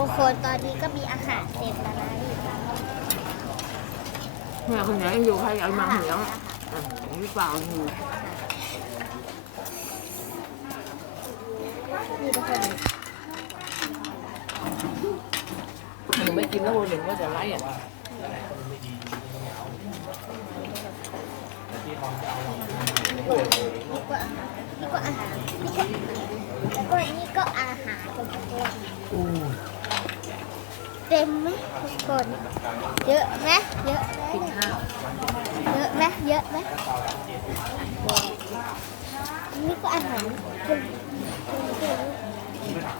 ทุกคนตอนนี้ก็มีอาหารเต็มแล้วนะนี่เนี่ยคนไหนอยู่ใครอยากมาเหนียวอะหรือเปล่าอยู่นี่ทุกคนหนูไม่กินแล้วคนหนึ่งก็จะไล่อะนี่ก็นี่ก็อาหารนี่ก็อาหารแล้วก็นี่ก็อาหารทุกคนอู้ เต็มไหมทุกคน เยอะไหมเยอะไหมกินข้าวเยอะไหมเยอะไหมอันนี้ก็อาหาร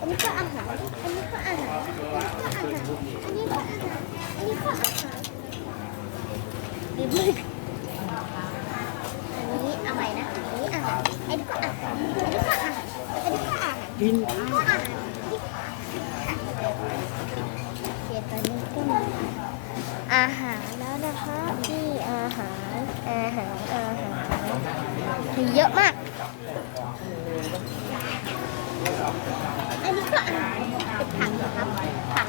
อันนี้ก็อาหาร อันนี้ก็อาหาร อันนี้ก็อาหาร อันนี้ก็อาหาร อันนี้ก็อาหารดีมากอันนี้เอาใหม่นะ อันนี้อาหาร อันนี้ก็อาหาร อันนี้ก็อาหาร อันนี้ก็อาหารกินข้าว ก็อาหารเดี๋ยวตอนนี้ก็มี อาหารแล้วนะคะนี่อาหารอาหารอาหารมีเยอะมาก อันนี้ก็อาหารเป็นผักนะครับผัก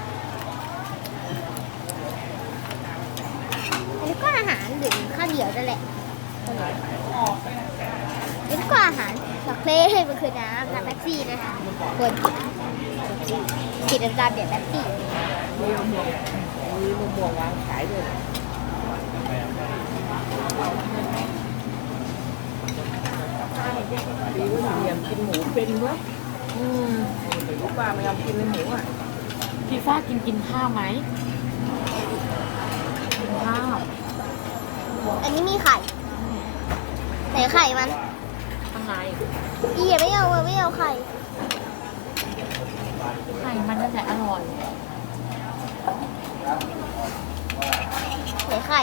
อันนี้ก็อาหารหรือข้าวเหนียวนั่นแหละอันนี้ก็อาหารช็อกโกแลตมันคือน้ำน้ำแป๊บซี่นะคะคนสีดำๆเดี๋ยวแป๊บซี่ มีมะม่วงมีมะม่วงวางขายด้วยดีว่าหนูยังกินหมูเป็นวะอืมลูกป้าไม่ยอมกินเลยหมูอะพี่ฟ้ากินกินข้าวไหมกินข้าว อันนี้มีไข่ ไหนไข่มันข้างในพี่อย่าไม่เอาอะไม่เอาไข่ ไข่มันนั่นแหละอร่อย ไหนไข่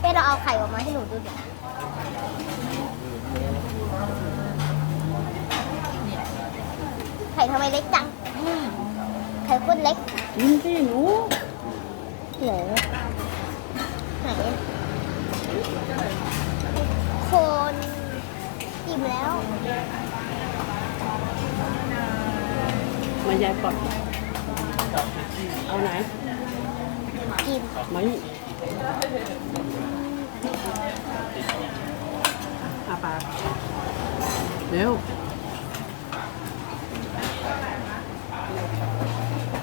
เป้เราเอาไข่ออกมาให้หนูดูหน่อยเนี่ยไข่ทำไมเล็กจัง ไข่คนเล็กกินสิหนูไหนไหนคนอิ่มแล้ว มายายก่อน เอาไหนกินไม่อาปากเร็ว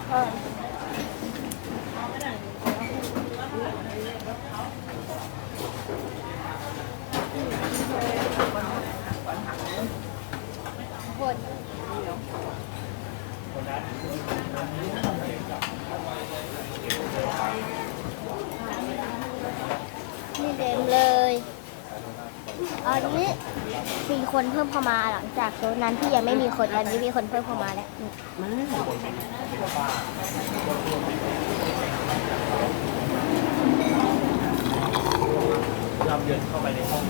เออคนนี่เต็มเลย อนนี้มีคนเพิ่มเข้ามาหลังจากโซนนั้นที่ยังไม่มีคนตอนนี้มีคนเพิ่มเข้ามาแล้วนี่มาเดินเข้าไปในห้อง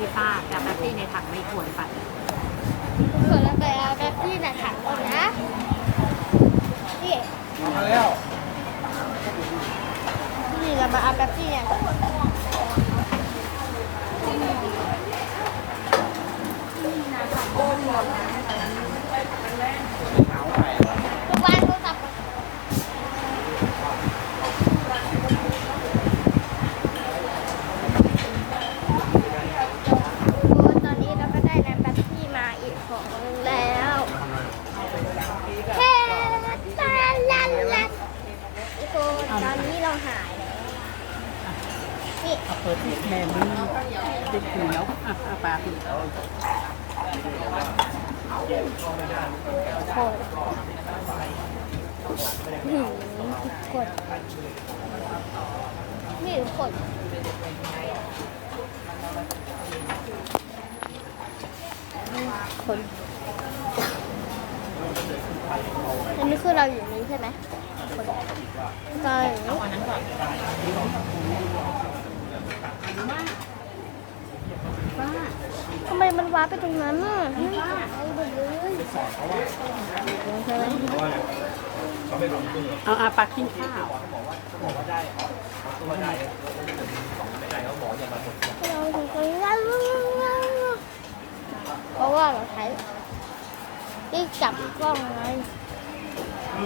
พี่ฟ้าแต่แป๊บซี่ใน ถังไม่ควรไปส่วนเราไปเอาแบบที่หนะถังก่อนนะนี่มาแล้วนี่เรามาเอาแบบที่เนี่ยวางโทรศัพท์ก่อนโอ้ตอนนี้เราก็ได้น้ำแป๊บซี่มาอีกของแล้วเฮ้ลาลาลาทุกคนตอนนี้เรา หายแล้วนี่เอาเปิดแม่มือติดเหนียวอะอาปากโคตรหืมกคนนี่ทุกคนคนอันนี้คือเราอยู่นี้ใช่ไหมคนก็อย่างนี้อันนั้นก่อนมันว้าร์ปไปตรงนั้นน่ะเฮ้าเลยใช่ไหมเลงขึ้นหรอกเอาอาปลากินข้าวเขาบอกว่าได้ตัวได้สองไม่ได้เขาบอกอย่ามาตกเราถึงไปแล้วเพราะว่าเราใช้ที่จับกล้องไง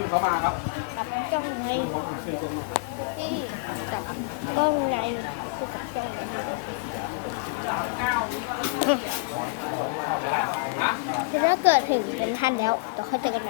เขามาครับจับกล้องไงที่จับกล้องไง ถ้าเกิดถึงเป็นท่านแล้วเดี๋ยวเขาเจอกันใหม่